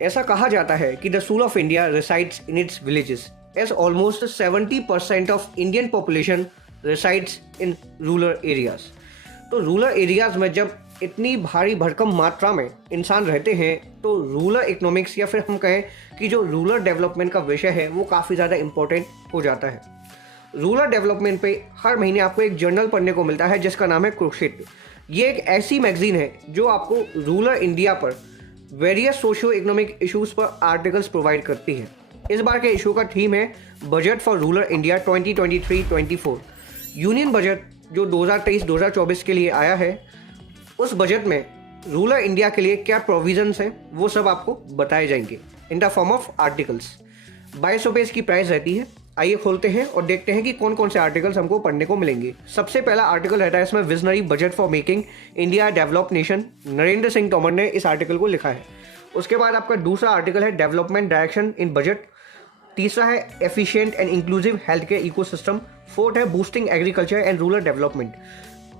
ऐसा कहा जाता है कि the soul of India resides in its villages as almost 70% of Indian population resides in rural areas. तो रूरल एरियाज में जब इतनी भारी भरकम मात्रा में इंसान रहते हैं तो रूरल इकोनॉमिक्स या फिर हम कहें कि जो रूरल डेवलपमेंट का विषय है वो काफ़ी ज़्यादा इम्पोर्टेंट हो जाता है। रूरल डेवलपमेंट पे हर महीने आपको एक जर्नल पढ़ने को मिलता है जिसका नाम है कुरुक्षेत्र। ये एक ऐसी मैगजीन है जो आपको रूरल इंडिया पर वेरियस सोशियो इकोनॉमिक इश्यूज पर आर्टिकल्स प्रोवाइड करती है। इस बार के इशू का थीम है budget for rural India 2023-24। Union budget जो 2023-2024 के लिए आया है, उस बजट में रूरल इंडिया के लिए क्या प्रोविजंस हैं वो सब आपको बताए जाएंगे in the form of articles. 2200 page की प्राइस रहती है। आइए खोलते हैं और देखते हैं कि कौन कौन से आर्टिकल्स हमको पढ़ने को मिलेंगे। सबसे पहला आर्टिकल रहता है इसमें visionary budget for making India develop nation. Narendra Singh Tomar ने इस आर्टिकल को लिखा है। उसके बाद आपका दूसरा आर्टिकल है डेवलपमेंट डायरेक्शन इन बजट। तीसरा है efficient and inclusive health care ecosystem. Fourth है boosting agriculture and rural development.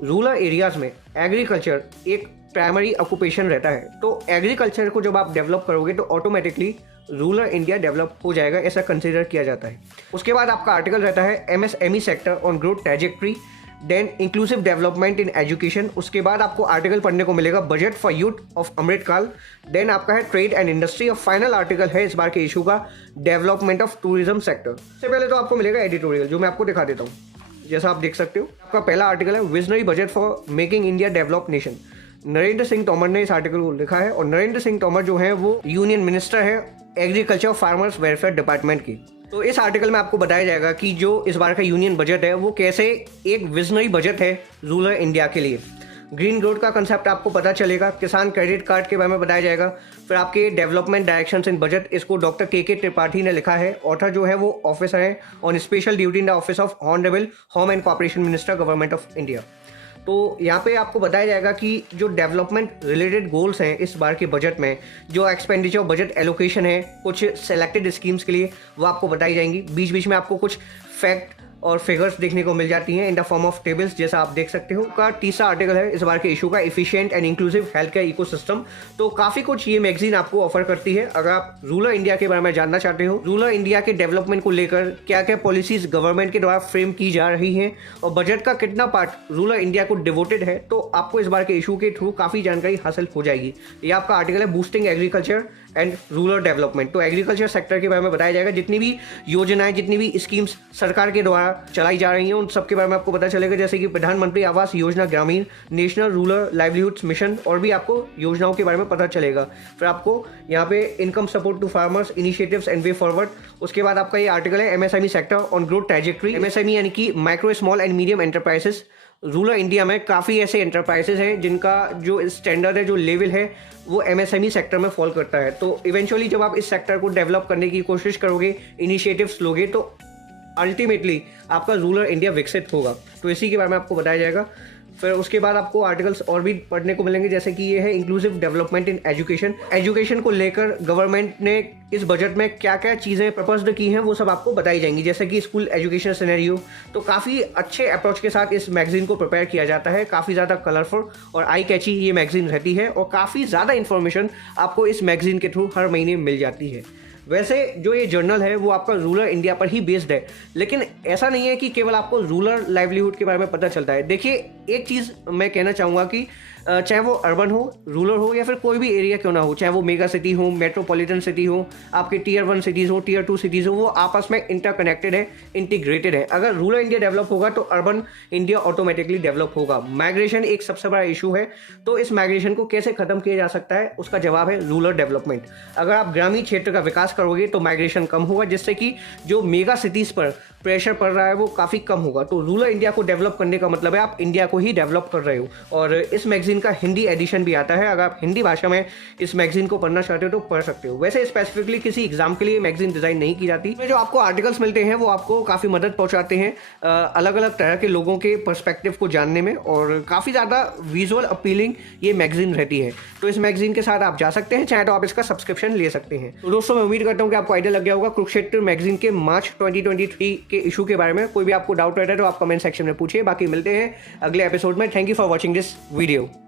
Rural areas में एग्रीकल्चर एक प्राइमरी ऑक्यूपेशन रहता है, तो एग्रीकल्चर को जब आप डेवलप करोगे तो ऑटोमेटिकली रूरल इंडिया डेवलप हो जाएगा, ऐसा कंसिडर किया जाता है। उसके बाद आपका आर्टिकल रहता है MSME sector on growth trajectory, then inclusive development in education. उसके बाद आपको आर्टिकल पढ़ने को मिलेगा budget for youth of Amritkaal. Then आपका है ट्रेड एंड इंडस्ट्री और फाइनल आर्टिकल है इस बार के इशू का डेवलपमेंट ऑफ टूरिज्म सेक्टर। सबसे पहले तो आपको मिलेगा एडिटोरियल जो मैं आपको दिखा देता हूँ। जैसा आप देख सकते हो, आपका पहला आर्टिकल है visionary budget for making India develop nation. Narendra Singh Tomar ने इस आर्टिकल को लिखा है और नरेंद्र सिंह तोमर जो है वो यूनियन मिनिस्टर है एग्रीकल्चर फार्मर्स वेलफेयर डिपार्टमेंट की। तो इस आर्टिकल में आपको बताया जाएगा कि जो इस बार का यूनियन बजट है वो कैसे एक विजनरी बजट है रूरल इंडिया के लिए। ग्रीन ग्रोथ का कंसेप्ट आपको पता चलेगा, किसान क्रेडिट कार्ड के बारे में बताया जाएगा। फिर आपके डेवलपमेंट डायरेक्शंस इन बजट, इसको डॉक्टर के त्रिपाठी ने लिखा है। ऑथर जो है वो ऑफिसर है on special duty in the office of honourable home and corporation minister government of India. तो यहाँ पे आपको बताया जाएगा कि जो डेवलपमेंट रिलेटेड गोल्स हैं इस बार के बजट में, जो एक्सपेंडिचर बजट एलोकेशन है कुछ सेलेक्टेड स्कीम्स के लिए, वो आपको बताई जाएंगी। बीच बीच में आपको कुछ फैक्ट और फिगर्स देखने को मिल जाती हैं in the form of tables, जैसा आप देख सकते हो। का तीसरा आर्टिकल है इस बार के इशू का efficient and inclusive health care ecosystem. तो काफ़ी कुछ ये मैगजीन आपको ऑफर करती है अगर आप रूरल इंडिया के बारे में जानना चाहते हो, रूरल इंडिया के डेवलपमेंट को लेकर क्या क्या पॉलिसीज गवर्नमेंट के द्वारा फ्रेम की जा रही हैं और बजट का कितना पार्ट रूरल इंडिया को डिवोटेड है, तो आपको इस बार के इशू के थ्रू काफ़ी जानकारी हासिल हो जाएगी। ये आपका आर्टिकल है boosting agriculture and rural development. तो एग्रीकल्चर सेक्टर के बारे में बताया जाएगा, जितनी भी योजनाएं, जितनी भी स्कीम्स सरकार के द्वारा चलाई जा रही हैं उन सब के बारे में आपको पता चलेगा, जैसे कि प्रधानमंत्री आवास योजना ग्रामीण, नेशनल रूरल लाइवलीहुड्स मिशन, और भी आपको योजनाओं के बारे में पता चलेगा। फिर आपको यहाँ पे income support to farmers initiatives and way forward. उसके बाद आपका ये आर्टिकल है MSME sector on growth trajectory. MSME यानी कि micro small and medium enterprises. Rural India में काफ़ी ऐसे एंटरप्राइजेस हैं जिनका जो स्टैंडर्ड है, जो लेवल है, वो एमएसएमई सेक्टर में फॉल करता है। तो इवेंचुअली जब आप इस सेक्टर को डेवलप करने की कोशिश करोगे, इनिशिएटिव्स लोगे, तो अल्टीमेटली आपका रूरल इंडिया विकसित होगा। तो इसी के बारे में आपको बताया जाएगा। फिर उसके बाद आपको आर्टिकल्स और भी पढ़ने को मिलेंगे, जैसे कि ये है inclusive development in education. Education को लेकर गवर्नमेंट ने इस बजट में क्या क्या चीज़ें प्रपोज्ड की हैं वो सब आपको बताई जाएंगी, जैसे कि स्कूल एजुकेशन सिनेरियो। तो काफ़ी अच्छे अप्रोच के साथ इस मैगजीन को प्रिपेयर किया जाता है। काफ़ी ज़्यादा कलरफुल और आई कैची ये मैगजीन रहती है और काफ़ी ज़्यादा इन्फॉर्मेशन आपको इस मैगजीन के थ्रू हर महीने मिल जाती है। वैसे जो ये जर्नल है वो आपका रूरल इंडिया पर ही बेस्ड है, लेकिन ऐसा नहीं है कि केवल आपको रूरल लाइवलीहुड के बारे में पता चलता है। देखिए, एक चीज़ मैं कहना चाहूँगा कि चाहे वो अर्बन हो, रूरल हो, या फिर कोई भी एरिया क्यों ना हो, चाहे वो मेगा सिटी हो, मेट्रोपॉलिटन सिटी हो, आपके टियर 1 सिटीज़ हो, टियर 2 सिटीज़ हो, वो आपस में इंटरकनेक्टेड है, इंटीग्रेटेड है। अगर रूरल इंडिया डेवलप होगा तो अर्बन इंडिया ऑटोमेटिकली डेवलप होगा। माइग्रेशन एक सबसे बड़ा इशू है, तो इस माइग्रेशन को कैसे खत्म किया जा सकता है, उसका जवाब है रूरल डेवलपमेंट। अगर आप ग्रामीण क्षेत्र का विकास करोगे तो माइग्रेशन कम होगा, जिससे कि जो मेगा सिटीज़ पर प्रेशर पड़ रहा है वो काफ़ी कम होगा। तो रूरल इंडिया को डेवलप करने का मतलब है आप इंडिया को ही डेवलप कर रहे हो। और इस मैगजीन का हिंदी एडिशन भी आता है, अगर आप हिंदी भाषा में इस मैगजीन को पढ़ना चाहते हो तो पढ़ सकते हो। वैसे स्पेसिफिकली किसी एग्जाम के लिए मैगजीन डिज़ाइन नहीं की जाती। जो आपको आर्टिकल्स मिलते हैं वो आपको काफ़ी मदद पहुंचाते हैं अलग अलग तरह के लोगों के पर्सपेक्टिव को जानने में, और काफ़ी ज़्यादा विजुअल अपीलिंग ये मैगजीन रहती है। तो इस मैगजीन के साथ आप जा सकते हैं, चाहे तो आप इसका सब्सक्रिप्शन ले सकते हैं। तो दोस्तों, मैं उम्मीद करता हूँ कि आपको आइडिया लग गया होगा कुरुक्षेत्र मैगजीन के मार्च 2023 के इशू के बारे में। कोई भी आपको डाउट रहता है तो आप कमेंट सेक्शन में पूछिए। बाकी मिलते हैं अगले एपिसोड में। Thank you for watching this video.